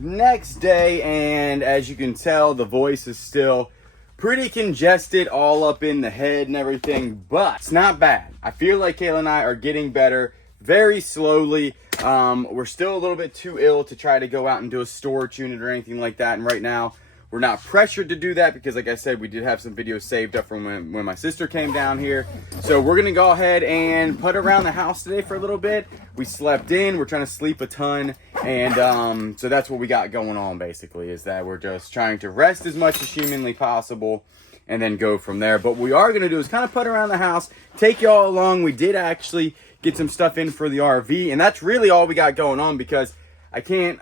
Next day, and as you can tell, the voice is still pretty congested all up in the head and everything, but it's not bad. I feel like Kayla and I are getting better very slowly. We're still a little bit too ill to try to go out and do a storage unit or anything like that, and right now we're not pressured to do that because, like I said, we did have some videos saved up from when my sister came down here. So we're gonna go ahead and put around the house today for a little bit. We slept in, we're trying to sleep a ton, and so that's what we got going on basically, is that we're just trying to rest as much as humanly possible and then go from there. But what we are gonna do is kind of put around the house, take y'all along. We did actually get some stuff in for the RV, and that's really all we got going on because I can't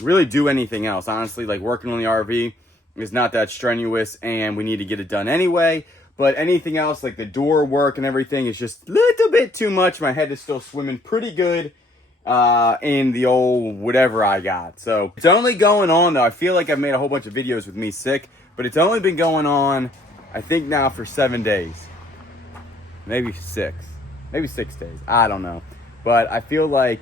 really do anything else, honestly. Like, working on the RV is not that strenuous, and we need to get it done anyway. But anything else, like the door work and everything, is just a little bit too much. My head is still swimming pretty good in the old whatever I got. So it's only going on, though. I feel like I've made a whole bunch of videos with me sick, but it's only been going on, I think, now for 7 days. Maybe 6. Maybe 6 days. I don't know. But I feel like,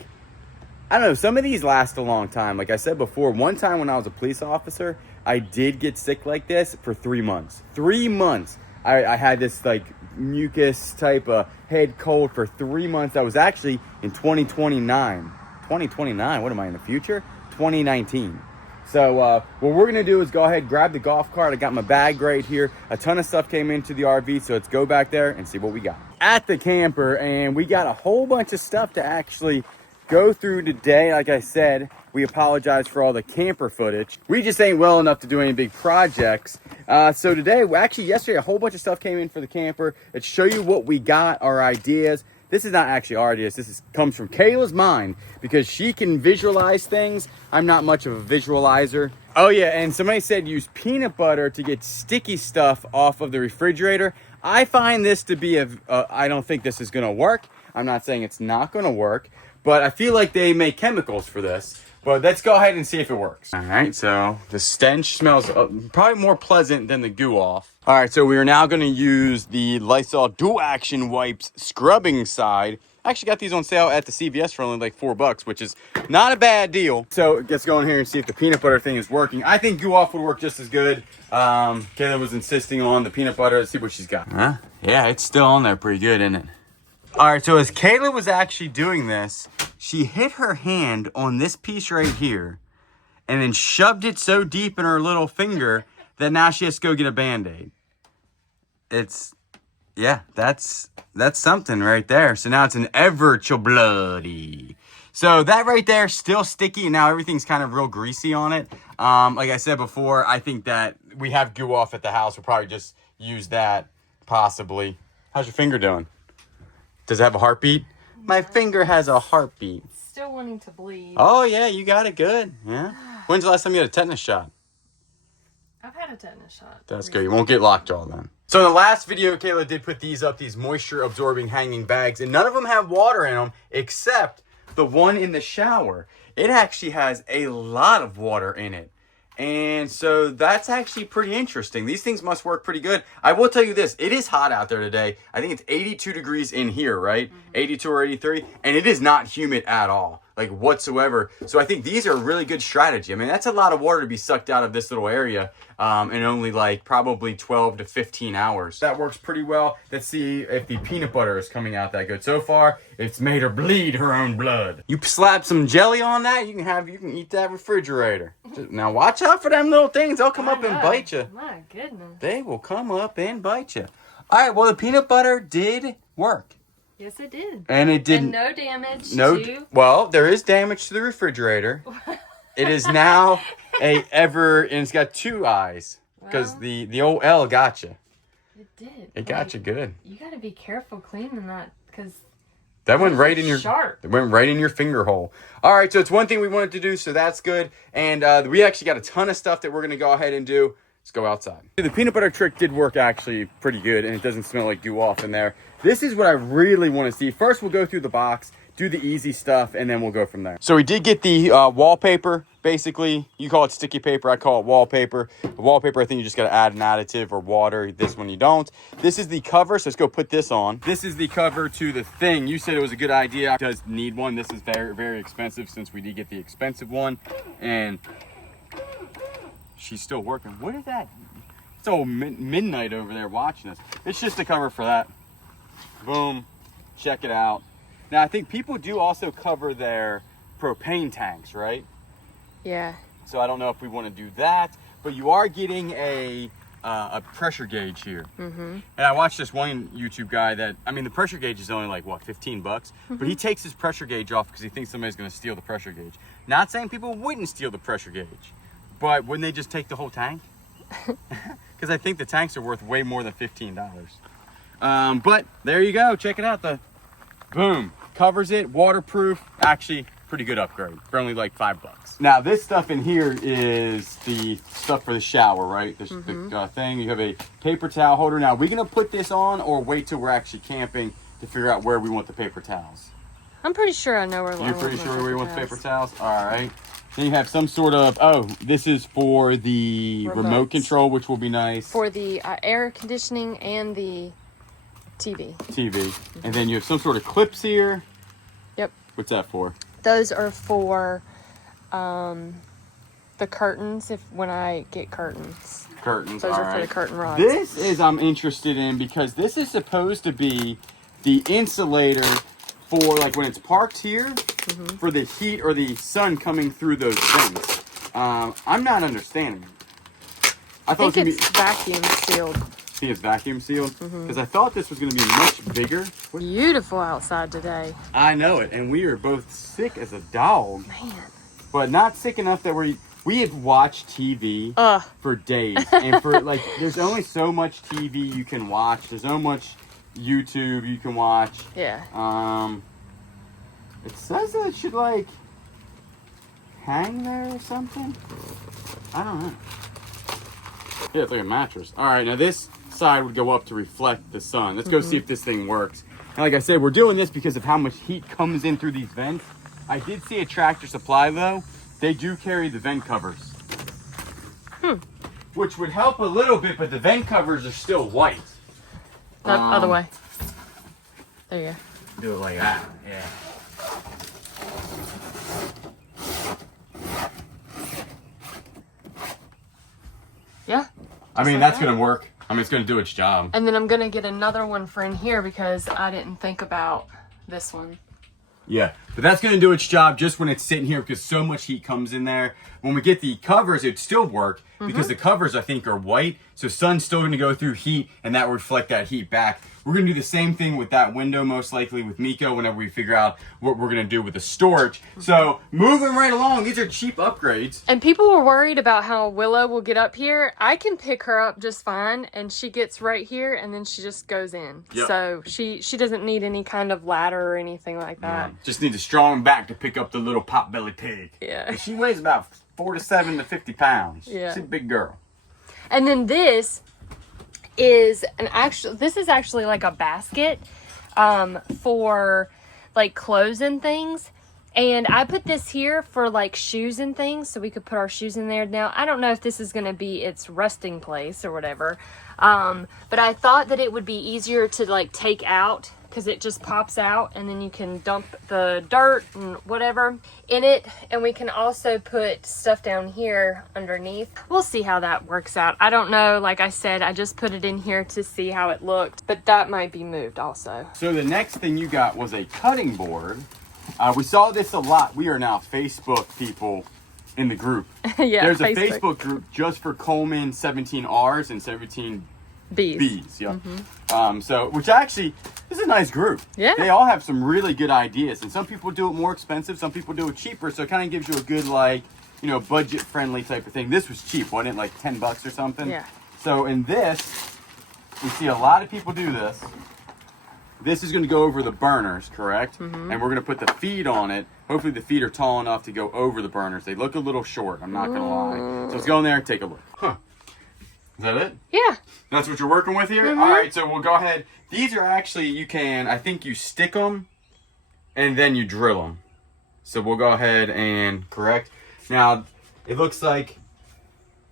I don't know, some of these last a long time. Like I said before, one time when I was a police officer, I did get sick like this for 3 months. 3 months. I had this like mucus type of head cold for 3 months. That was actually in 2029. 2029, what am I, in the future? 2019. So what we're going to do is go ahead, grab the golf cart. I got my bag right here. A ton of stuff came into the RV, so let's go back there and see what we got. At the camper, and we got a whole bunch of stuff to actually go through today. Like I said, we apologize for all the camper footage. We just ain't well enough to do any big projects. So today, actually yesterday, a whole bunch of stuff came in for the camper. Let's show you what we got, our ideas. This is not actually our ideas. This comes from Kayla's mind because she can visualize things. I'm not much of a visualizer. Oh yeah, and somebody said use peanut butter to get sticky stuff off of the refrigerator. I find this to be I don't think this is gonna work. I'm not saying it's not gonna work, but I feel like they make chemicals for this. But let's go ahead and see if it works. All right, so the stench smells probably more pleasant than the goo off. All right, so we are now going to use the Lysol Dual Action Wipes scrubbing side. I actually got these on sale at the CVS for only like $4, which is not a bad deal. So let's go in here and see if the peanut butter thing is working. I think goo off would work just as good. Kayla was insisting on the peanut butter. Let's see what she's got. Huh? Yeah, it's still on there pretty good, isn't it? All right, so as Kayla was actually doing this, she hit her hand on this piece right here and then shoved it so deep in her little finger that now she has to go get a Band-Aid. Yeah, that's something right there. So now it's an ever-cho bloody. So that right there, still sticky, and now everything's kind of real greasy on it. Like I said before, I think that we have goo off at the house. We'll probably just use that, possibly. How's your finger doing? Does it have a heartbeat? My finger has a heartbeat. Still wanting to bleed. Oh, yeah, you got it good. Yeah. When's the last time you had a tetanus shot? I've had a tetanus shot. That's good. You won't get lockjaw then. So in the last video, Kayla did put these up, these moisture-absorbing hanging bags, and none of them have water in them except the one in the shower. It actually has a lot of water in it. And so that's actually pretty interesting. These things must work pretty good. I will tell you this, it is hot out there today. I think it's 82 degrees in here, right? 82 or 83, and it is not humid at all, like whatsoever. So I think these are a really good strategy. I mean, that's a lot of water to be sucked out of this little area in only like probably 12 to 15 hours. That works pretty well. Let's see if the peanut butter is coming out that good. So far, it's made her bleed her own blood. You slap some jelly on that, you can eat that refrigerator. Now watch out for them little things. They'll come up and bite you. My goodness. They will come up and bite you. All right, well, the peanut butter did work. Yes, it did. And it didn't. And no damage to... Well, there is damage to the refrigerator. It is now and it's got 2 eyes. Because the old L got you. It did. It got you good. You got to be careful cleaning that, because... That went right in your sharp. It went right in your finger hole. All right, so it's one thing we wanted to do, so that's good. And we actually got a ton of stuff that we're going to go ahead and do. Let's go outside. The peanut butter trick did work actually pretty good, and it doesn't smell like goo off in there. This is what I really want to see. First, we'll go through the box, do the easy stuff, and then we'll go from there. So we did get the wallpaper. Basically, you call it sticky paper, I call it wallpaper. The wallpaper, I think you just gotta add an additive or water. This one you don't. This is the cover, so let's go put this on. This is the cover to the thing. You said it was a good idea. It does need one. This is very, very expensive since we did get the expensive one. And she's still working. What is that? It's all midnight over there watching us. It's just a cover for that. Boom, check it out. Now, I think people do also cover their propane tanks, right? Yeah. So I don't know if we want to do that, but you are getting a pressure gauge here. And I watched this one YouTube guy that, I mean, the pressure gauge is only like, what, 15 bucks? But he takes his pressure gauge off because he thinks somebody's going to steal the pressure gauge. Not saying people wouldn't steal the pressure gauge, but wouldn't they just take the whole tank? Because I think the tanks are worth way more than $15. But there you go. Check it out. The boom covers it, waterproof. Actually, pretty good upgrade for only like $5. Now this stuff in here is the stuff for the shower, right? This the thing. You have a paper towel holder. Now, are we gonna put this on or wait till we're actually camping to figure out where we want the paper towels? I'm pretty sure I know where. You're pretty sure where we want the paper towels? All right. Then you have some sort of, oh, this is for the remote control, which will be nice. For the air conditioning and the TV. And then you have some sort of clips here. Yep. What's that for? Those are for the curtains, when I get curtains. Curtains, Those all are right. for the curtain rods. This is I'm interested in because this is supposed to be the insulator for like when it's parked here for the heat or the sun coming through those vents. I'm not understanding. I think it's vacuum sealed. I think it's vacuum sealed because I thought this was going to be much bigger. Beautiful outside today. I know it, and we are both sick as a dog. Man. But not sick enough that we have watched TV for days. And for like, there's only so much TV you can watch. There's so much YouTube you can watch. Yeah. It says that it should like hang there or something. I don't know. Yeah, it's like a mattress. All right, now this side would go up to reflect the sun. Let's go see if this thing works. And like I said, we're doing this because of how much heat comes in through these vents. I did see at Tractor Supply though, they do carry the vent covers. Which would help a little bit, but the vent covers are still white. Other way. There you go. Do it like that, yeah. Yeah. I mean, that's gonna work. I mean, it's gonna do its job. And then I'm gonna get another one for in here because I didn't think about this one. Yeah, but that's gonna do its job just when it's sitting here because so much heat comes in there. When we get the covers, it'd still work because the covers, I think, are white. So sun's still gonna go through heat and that will reflect that heat back. We're gonna do the same thing with that window, most likely with Miko, whenever we figure out what we're gonna do with the storage. So moving right along, these are cheap upgrades. And people were worried about how Willow will get up here. I can pick her up just fine, and she gets right here, and then she just goes in. Yep. So she doesn't need any kind of ladder or anything like that. Just needs a strong back to pick up the little pot-belly pig. Yeah. And she weighs about 47 to 50 pounds. Yeah. She's a big girl. And then this is this is actually like a basket for like clothes and things. And I put this here for like shoes and things, so we could put our shoes in there. Now, I don't know if this is going to be its resting place or whatever. But I thought that it would be easier to like take out because it just pops out and then you can dump the dirt and whatever in it. And we can also put stuff down here underneath. We'll see how that works out. I don't know. Like I said, I just put it in here to see how it looked, but that might be moved also. So the next thing you got was a cutting board. We saw this a lot. We are now Facebook people in the group. Yeah, there's a Facebook group just for Coleman 17Rs and 17Bs. Yeah. So, which actually is a nice group. Yeah. They all have some really good ideas, and some people do it more expensive, some people do it cheaper. So it kind of gives you a good, like, you know, budget friendly type of thing. This was cheap, wasn't it? Like $10 or something. Yeah. So in this, we see a lot of people do this. This is going to go over the burners, correct? And we're going to put the feet on it. Hopefully the feet are tall enough to go over the burners. They look a little short, I'm not going to lie. So let's go in there and take a look. Huh. Is that it? Yeah. That's what you're working with here? All right, so we'll go ahead. These are actually, you can, I think you stick them and then you drill them. So we'll go ahead and correct. Now, it looks like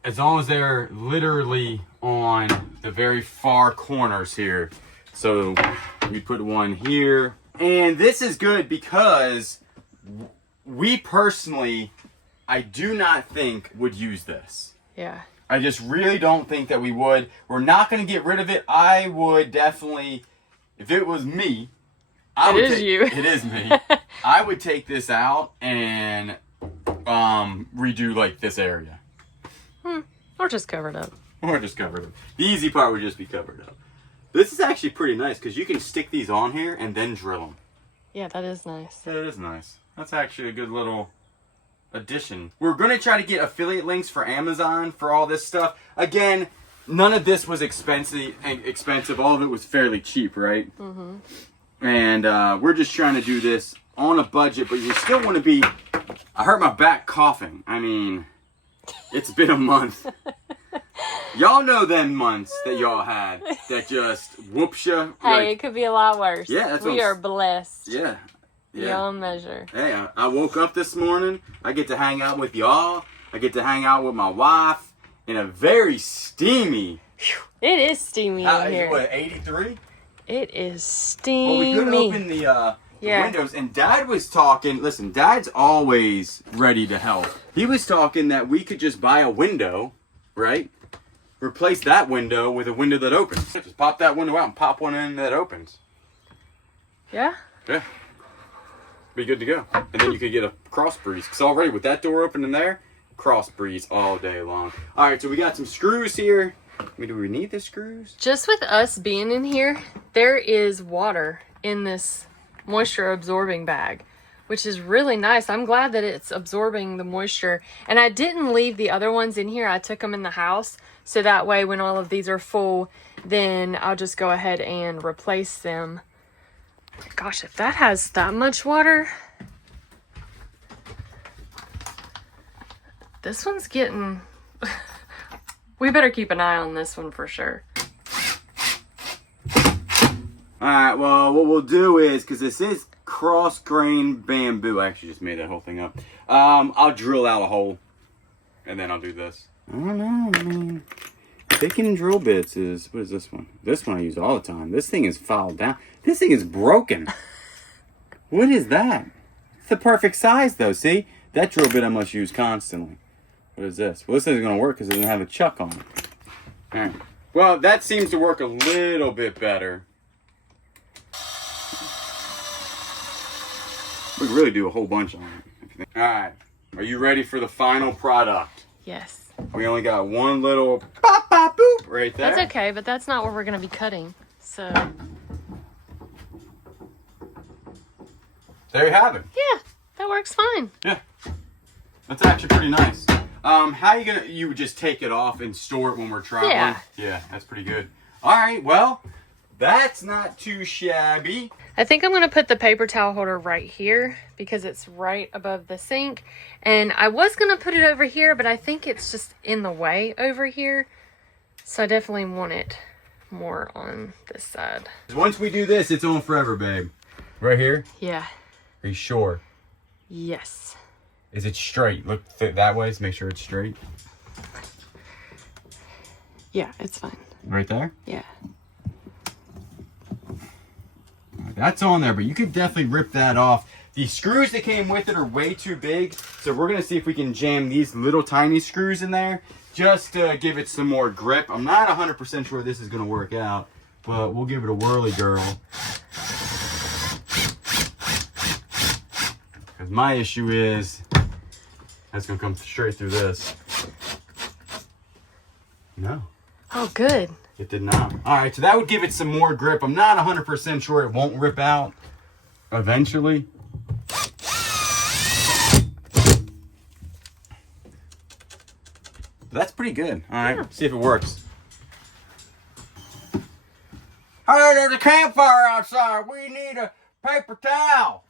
as long as they're literally on the very far corners here. So we put one here. And this is good because we personally, I do not think would use this. Yeah. I just really don't think that we would. We're not going to get rid of it. I would definitely, if it was me, It is me. I would take this out and redo like this area. Or just cover it up. Or just cover it up. The easy part would just be covered up. This is actually pretty nice because you can stick these on here and then drill them. Yeah, that is nice. That is nice. That's actually a good little addition. We're going to try to get affiliate links for Amazon for all this stuff. Again, none of this was expensive. All of it was fairly cheap, right? Mm-hmm. And we're just trying to do this on a budget, but you still want to be... I hurt my back coughing. I mean, it's been a month. Y'all know them months that y'all had that just whoops you. Hey, like, it could be a lot worse. Yeah, that's we are blessed. Yeah. Beyond measure. Hey, I woke up this morning. I get to hang out with y'all. I get to hang out with my wife in a very steamy. It is steamy in here. What, 83? It is steamy. Well, we couldn't open the windows, and Dad was talking. Listen, Dad's always ready to help. He was talking that we could just buy a window, right? Replace that window with a window that opens. Just pop that window out and pop one in that opens. Yeah? Yeah. Be good to go. And then you could get a cross breeze. Because already with that door open in there, cross breeze all day long. Alright, so we got some screws here. I mean, do we need the screws? Just with us being in here, there is water in this moisture absorbing bag, which is really nice. I'm glad that it's absorbing the moisture. And I didn't leave the other ones in here. I took them in the house. So that way when all of these are full, then I'll just go ahead and replace them. Gosh, if that has that much water. This one's getting... We better keep an eye on this one for sure. Alright, well, what we'll do is, because this is cross-grain bamboo. I actually just made that whole thing up. I'll drill out a hole. And then I'll do this. I don't know, I mean... Picking drill bits is... What is this one? This one I use all the time. This thing is filed down. This thing is broken. What is that? It's the perfect size, though, see? That drill bit I must use constantly. What is this? Well, this isn't going to work because it doesn't have a chuck on it. Alright. Well, that seems to work a little bit better. We could really do a whole bunch on it. Alright. Are you ready for the final product? Yes. We only got one little pop, pop, boop right there. That's okay, but that's not what we're going to be cutting. So... There you have it. Yeah, that works fine. Yeah. That's actually pretty nice. How you gonna... You would just take it off and store it when we're traveling? Yeah. Yeah, that's pretty good. Alright, well, that's not too shabby. I think I'm going to put the paper towel holder right here because it's right above the sink. And I was going to put it over here, but I think it's just in the way over here. So I definitely want it more on this side. Once we do this, it's on forever, babe. Right here? Yeah. Are you sure? Yes. Is it straight? Look that way to make sure it's straight. Yeah, it's fine. Right there? Yeah. That's on there, but you could definitely rip that off. The screws that came with it are way too big, so we're going to see if we can jam these little tiny screws in there just to give it some more grip. I'm not 100% sure this is going to work out, but we'll give it a whirly girl. Because my issue is that's going to come straight through this. No. Oh, good. It did not. Alright, so that would give it some more grip. I'm not 100% sure it won't rip out eventually. But that's pretty good. Alright, see if it works. Hey, there's a campfire outside. We need a paper towel.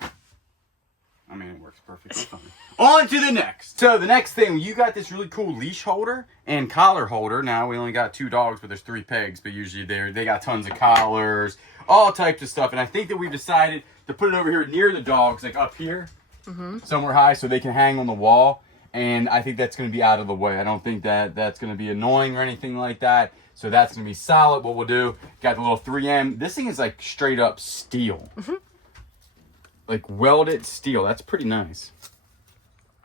I mean, it works perfectly fine. on to the next. So the next thing, you got this really cool leash holder and collar holder. Now we only got 2 dogs, but there's 3 pigs, but usually they got tons of collars, all types of stuff. And I think that we've decided to put it over here near the dogs, like up here, somewhere high, so they can hang on the wall. And I think that's going to be out of the way. I don't think that that's going to be annoying or anything like that. So that's going to be solid. What we'll do, got the little 3M. This thing is like straight up steel. Like welded steel. That's pretty nice.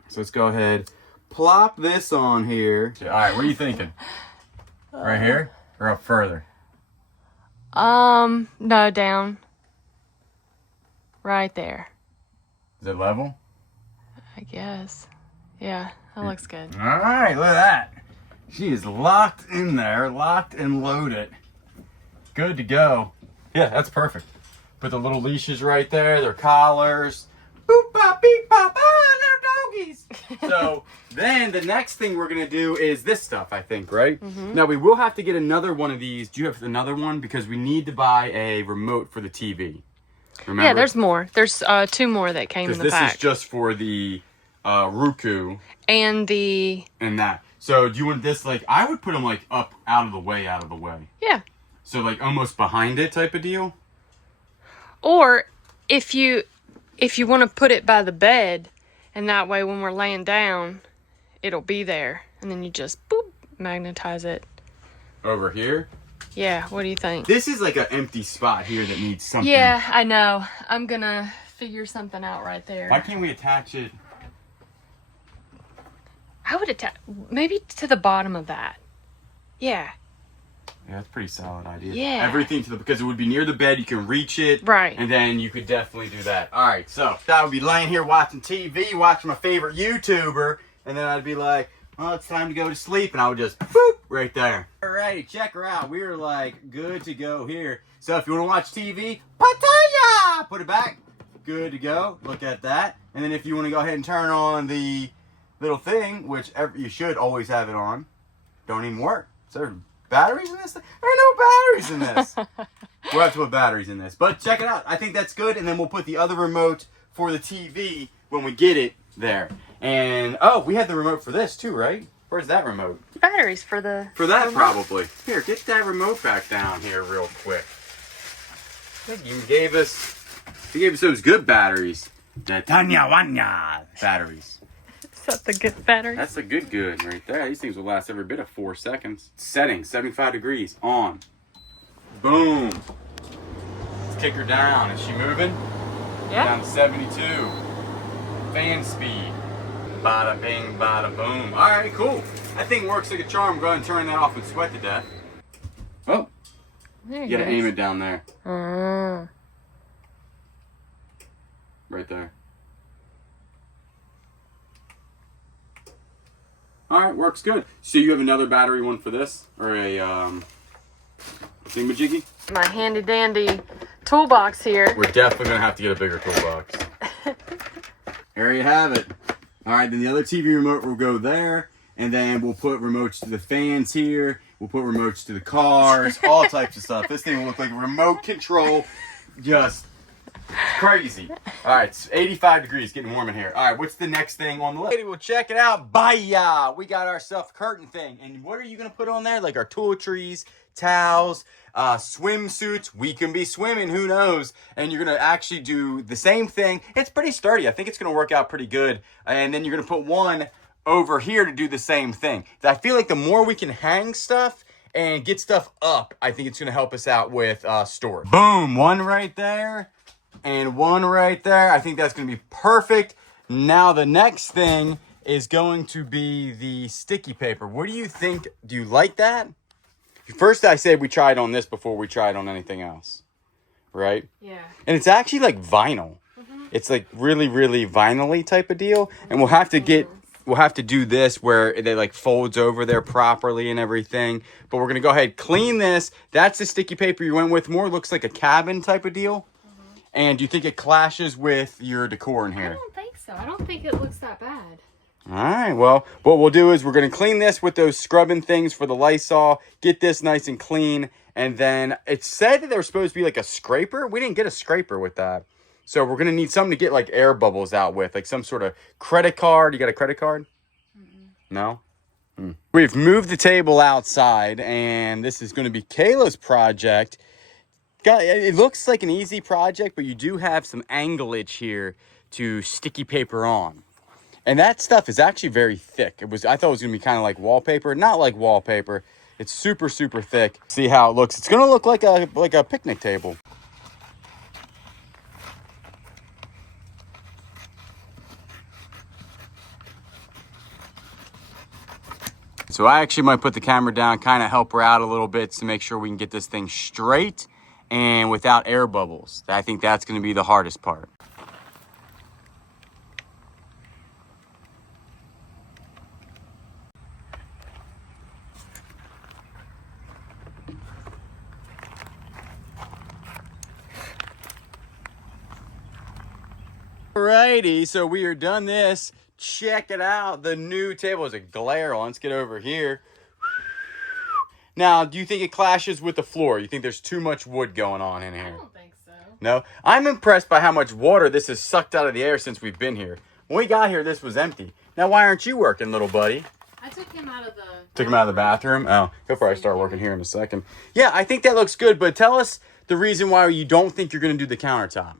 So let's go ahead, plop this on here. All right, what are you thinking? Right here or up further? No, down. Right there. Is it level? I guess. Yeah, that looks good. All right, look at that. She is locked in there, locked and loaded. Good to go. Yeah, that's perfect. Put the little leashes right there, their collars. Boop, bop, beep, bop, little doggies. So then the next thing we're gonna do is this stuff, I think, right? Now we will have to get another one of these. Do you have another one? Because we need to buy a remote for the TV. Remember? Yeah, there's more. There's 2 more that came in the pack. This is just for the Roku. And that. So do you want this, like, I would put them like up out of the way. Yeah. So like almost behind it type of deal. Or if you want to put it by the bed, and that way when we're laying down, it'll be there. And then you just, boop, magnetize it. Over here? Yeah, what do you think? This is like an empty spot here that needs something. Yeah, I know. I'm going to figure something out right there. Why can't we attach it? I would attach, maybe to the bottom of that. Yeah. Yeah, that's a pretty solid idea. Yeah. Everything because it would be near the bed. You can reach it. Right. And then you could definitely do that. All right, so I would be laying here watching TV, watching my favorite YouTuber, and then I'd be like, well, it's time to go to sleep, and I would just, boop, right there. All right, check her out. We're like good to go here. So if you want to watch TV, pataya! Put it back. Good to go. Look at that. And then if you want to go ahead and turn on the little thing, which you should always have it on, don't even work. Is there batteries in this thing? There are no batteries in this. We'll have to put batteries in this. But check it out. I think that's good. And then we'll put the other remote for the TV when we get it there. And, oh, we had the remote for this too, right? Where's that remote? Batteries for the... For that, probably. Here, get that remote back down here real quick. I think you gave us those good batteries. The Tanya Wanya batteries. Is that the good battery? That's the good right there. These things will last every bit of 4 seconds. Setting, 75 degrees, on. Boom. Let's kick her down. Is she moving? Yeah. Down to 72. Fan speed. Bada bing, bada boom. All right, cool. That thing works like a charm. Go ahead and turn that off and sweat to death. Oh. There You gotta aim it down there. Right there. All right, works good. So you have another battery one for this? Or a thingamajiggy? My handy dandy toolbox here. We're definitely gonna have to get a bigger toolbox. There you have it. All right, then the other TV remote will go there, and then we'll put remotes to the fans here. We'll put remotes to the cars, all types of stuff. This thing will look like a remote control, just crazy. All right, it's 85 degrees, getting warm in here. All right, what's the next thing on the list? We'll check it out. Bye-ya! We got ourselves a curtain thing. And what are you going to put on there? Like our toiletries, towels, swimsuits. We can be swimming, who knows? And you're going to actually do the same thing. It's pretty sturdy. I think it's going to work out pretty good. And then you're going to put one over here to do the same thing. I feel like the more we can hang stuff and get stuff up, I think it's going to help us out with storage. Boom, one right there. And one right there. I think that's going to be perfect. Now the next thing is going to be the sticky paper. What do you think? Do you like that? First I said we tried on this before we tried on anything else. Right? Yeah. And it's actually like vinyl. It's like really, really vinyl-y type of deal. And we'll have to do this where it like folds over there properly and everything. But we're going to go ahead, clean this. That's the sticky paper you went with. More looks like a cabin type of deal. And do you think it clashes with your decor in here? I don't think so. I don't think it looks that bad. All right, well, what we'll do is we're going to clean this with those scrubbing things for the Lysol, get this nice and clean, and then it said that there was supposed to be like a scraper. We didn't get a scraper with that. So we're going to need something to get like air bubbles out with, like some sort of credit card. You got a credit card? No? We've moved the table outside, and this is going to be Kayla's project. It looks like an easy project, but you do have some anglage here to sticky paper on. And that stuff is actually very thick. I thought it was going to be kind of like wallpaper. Not like wallpaper. It's super, super thick. See how it looks. It's going to look like a picnic table. So I actually might put the camera down, kind of help her out a little bit to make sure we can get this thing straight and without air bubbles. I think that's going to be the hardest part. Alrighty, so we are done this. Check it out. The new table is a glare on. Let's get over here. Now, do you think it clashes with the floor? You think there's too much wood going on in here? I don't think so. No? I'm impressed by how much water this has sucked out of the air since we've been here. When we got here, this was empty. Now, why aren't you working, little buddy? I took him out of the... Took him out of the bathroom? Oh, he'll probably start working here in a second. Yeah, I think that looks good, but tell us the reason why you don't think you're going to do the countertop.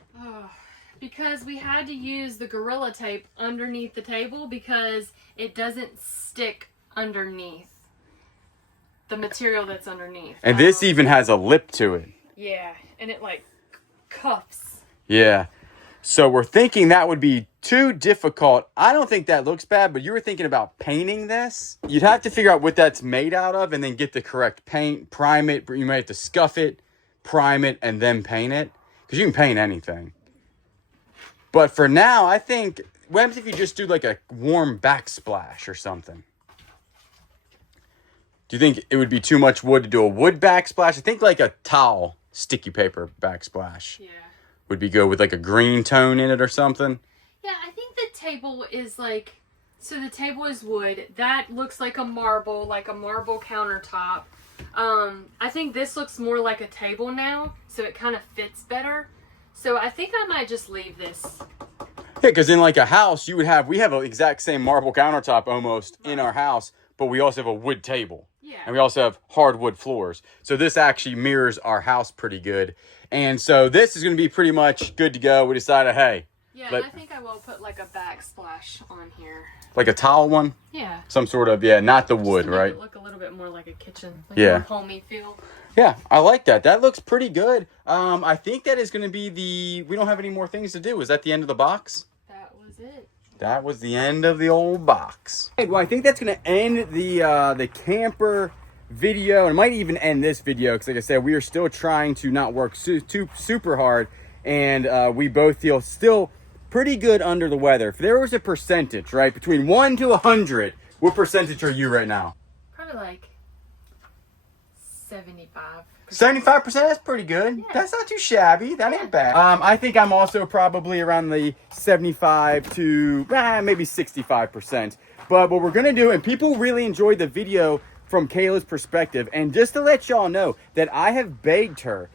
Because we had to use the Gorilla Tape underneath the table because it doesn't stick underneath the material that's underneath. And this even has a lip to it. Yeah, and it like cuffs. Yeah. So we're thinking that would be too difficult. I don't think that looks bad, but you were thinking about painting this. You'd have to figure out what that's made out of and then get the correct paint, prime it. You might have to scuff it, prime it, and then paint it. Because you can paint anything. But for now, I think, what happens if you just do like a warm backsplash or something? Do you think it would be too much wood to do a wood backsplash? I think like a towel sticky paper backsplash would be good with like a green tone in it or something. Yeah, I think the table is like, so the table is wood. That looks like a marble countertop. I think this looks more like a table now, so it kind of fits better. So I think I might just leave this. Yeah, because in like a house, we have an exact same marble countertop almost in our house, but we also have a wood table. Yeah. And we also have hardwood floors. So this actually mirrors our house pretty good. And so this is going to be pretty much good to go. We decided, hey. Yeah, and I think I will put like a backsplash on here. Like a towel one? Yeah. Some sort of, not the wood, just to right? make it look a little bit more like a kitchen. Like a homey feel. Yeah, I like that. That looks pretty good. I think that is going to be we don't have any more things to do. Is that the end of the box? That was it. That was the end of the old box. Well, I think that's going to end the camper video. And it might even end this video because, like I said, we are still trying to not work super hard. And we both feel still pretty good under the weather. If there was a percentage, right, between 1 to 100, what percentage are you right now? Probably like 75. 75%, that's pretty good. Yeah. That's not too shabby. That ain't bad. I think I'm also probably around the 75 to maybe 65%. But what we're going to do, and people really enjoyed the video from Kayla's perspective, and just to let y'all know that I have begged her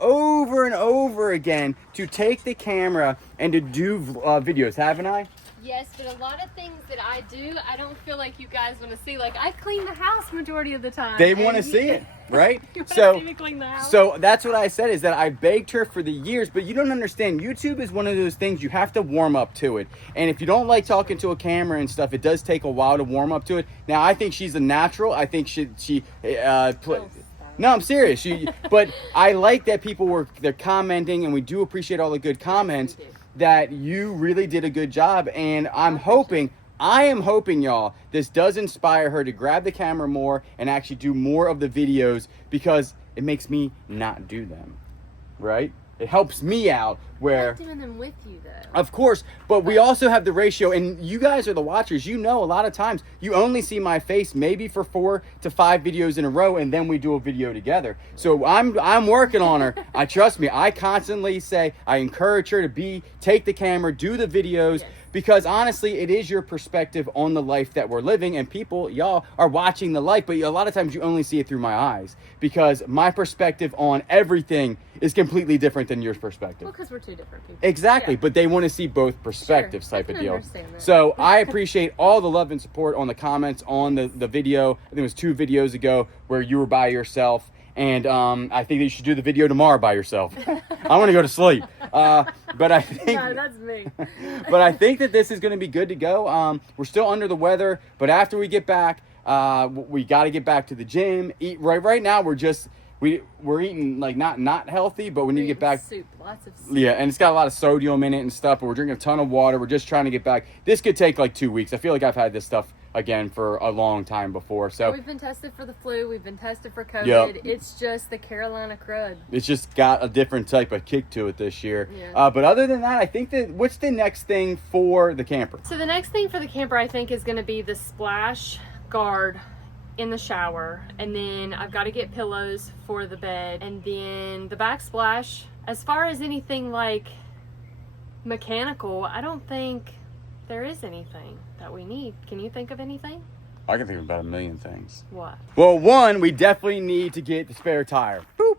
over and over again to take the camera and to do videos, haven't I? Yes, but a lot of things that I do, I don't feel like you guys want to see. Like, I clean the house majority of the time. They want to see it, right? You want to see me clean the house? So that's what I said, is that I begged her for the years, but you don't understand. YouTube is one of those things you have to warm up to it. And if you don't like talking to a camera and stuff, it does take a while to warm up to it. Now, I think she's a natural. I think no, I'm serious. But I like that they're commenting, and we do appreciate all the good comments. That you really did a good job, and I am hoping, y'all, this does inspire her to grab the camera more and actually do more of the videos, because it makes me not do them, right? It helps me out where... I'm not doing them with you, though. Of course, but we also have the ratio, and you guys are the watchers. You know, a lot of times you only see my face maybe for 4 to 5 videos in a row, and then we do a video together. So I'm working on her. Trust me. I constantly say, I encourage her to take the camera, do the videos, because honestly, it is your perspective on the life that we're living, and people, y'all are watching the life, but a lot of times you only see it through my eyes, because my perspective on everything is completely different than your perspective. Well, because we're two different people. Exactly, Yeah. But they want to see both perspectives, Sure, type of deal. understand that. So I appreciate all the love and support on the comments on the video. I think it was 2 videos ago where you were by yourself. And I think that you should do the video tomorrow by yourself. I want to go to sleep. But I think No, that's me. but I think that this is going to be good to go. We're still under the weather, but after we get back, we got to get back to the gym. Eat right now. We're eating like not healthy, but we need to get back. Soup, lots of soup. Yeah, and it's got a lot of sodium in it and stuff. But we're drinking a ton of water. We're just trying to get back. This could take like 2 weeks. I feel like I've had this stuff again for a long time before. So we've been tested for the flu. We've been tested for COVID. Yep. It's just the Carolina crud. It's just got a different type of kick to it this year. Yeah. But other than that, I think that what's the next thing for the camper? So the next thing for the camper, I think, is going to be the splash guard in the shower, and then I've got to get pillows for the bed, and then the backsplash. As far as anything like mechanical, I don't think there is anything that we need. Can you think of anything? I can think of about a million things. What? Well, one, we definitely need to get the spare tire. Boop.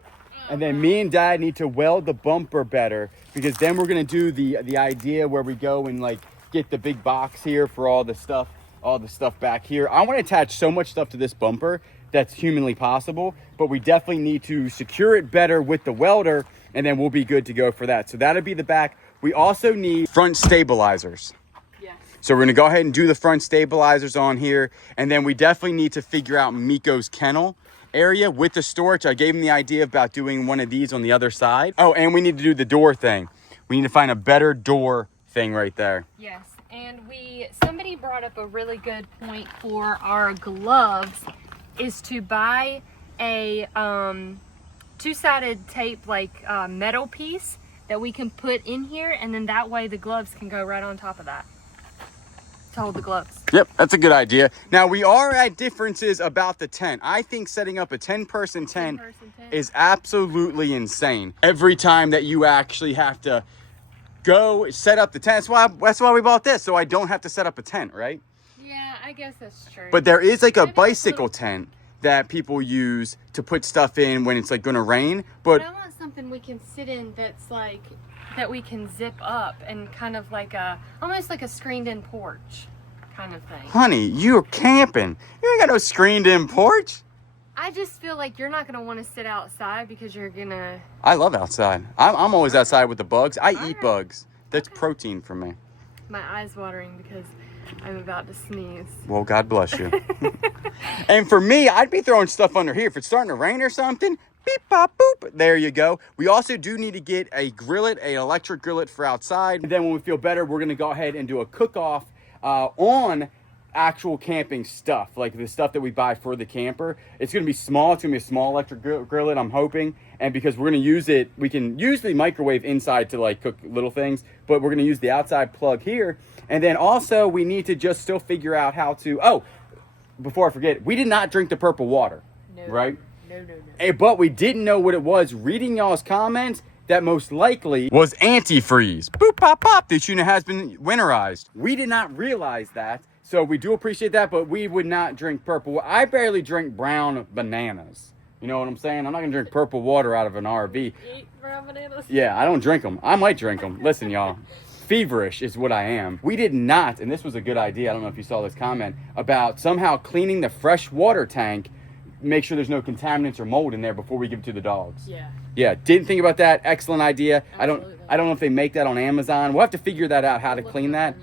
And then me and Dad need to weld the bumper better, because then we're gonna do the idea where we go and like get the big box here for all the stuff back here. I want to attach so much stuff to this bumper that's humanly possible, but we definitely need to secure it better with the welder, and then we'll be good to go for that. So that'll be the back. We also need front stabilizers. Yeah. So we're gonna go ahead and do the front stabilizers on here, and then we definitely need to figure out Miko's kennel area with the storage. I gave him the idea about doing one of these on the other side. Oh, and we need to do the door thing. We need to find a better door thing right there. Yes. And somebody brought up a really good point for our gloves, is to buy a 2-sided tape, like metal piece that we can put in here, and then that way the gloves can go right on top of that to hold the gloves. Yep, that's a good idea. Now we are at differences about the tent. I think setting up a 10-person tent is absolutely insane. Every time that you actually have to go set up the tent. That's why we bought this, so I don't have to set up a tent, right? Yeah, I guess that's true. But there is like a Maybe bicycle tent that people use to put stuff in when it's like gonna rain. But I want something we can sit in that's like, that we can zip up and kind of like almost like a screened-in porch kind of thing. honey, you're camping. You ain't got no screened-in porch. I just feel like you're not gonna want to sit outside because you're gonna. I love outside. I'm always outside with the bugs. I eat Alright. bugs. That's Okay. protein for me. My eyes watering because I'm about to sneeze. Well, God bless you. And for me, I'd be throwing stuff under here. If it's starting to rain or something, beep, bop, boop. There you go. We also do need to get a grillet, an electric grillet for outside. And then when we feel better, we're going to go ahead and do a cook-off on actual camping stuff, like the stuff that we buy for the camper. It's going to be small. It's going to be a small electric grillet, I'm hoping. And because we're going to use it, we can use the microwave inside to like cook little things, but we're going to use the outside plug here. And then also we need to just still figure out how to, oh, before I forget, we did not drink the purple water, No. right? No. But we didn't know what it was. Reading y'all's comments, that most likely was antifreeze. Boop, pop, pop. This unit has been winterized. We did not realize that. So we do appreciate that, but we would not drink purple. I barely drink brown bananas. You know what I'm saying? I'm not gonna drink purple water out of an RV. Eat brown bananas. Yeah, I don't drink them. I might drink them. Listen, y'all. Feverish is what I am. We did not, and this was a good idea. I don't know if you saw this comment about somehow cleaning the fresh water tank, make sure there's no contaminants or mold in there before we give it to the dogs. Yeah, didn't think about that. Excellent idea. Absolutely. I don't know if they make that on Amazon. We'll have to figure that out, how to clean that.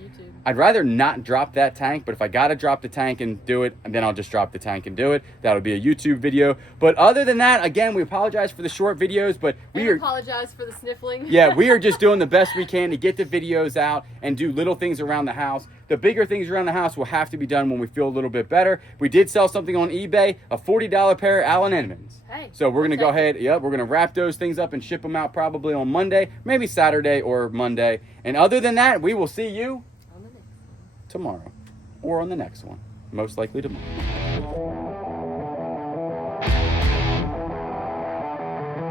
I'd rather not drop that tank, but if I gotta drop the tank and do it, then I'll just drop the tank and do it. That'll be a YouTube video. But other than that, again, we apologize for the short videos, but we are apologize for the sniffling. yeah, we are just doing the best we can to get the videos out and do little things around the house. The bigger things around the house will have to be done when we feel a little bit better. We did sell something on eBay, a $40 pair of Allen Edmonds. Hey, So we're gonna go ahead, we're gonna wrap those things up and ship them out probably on Monday, maybe Saturday or Monday. And other than that, we will see you on the next one. tomorrow or on the next one, most likely tomorrow.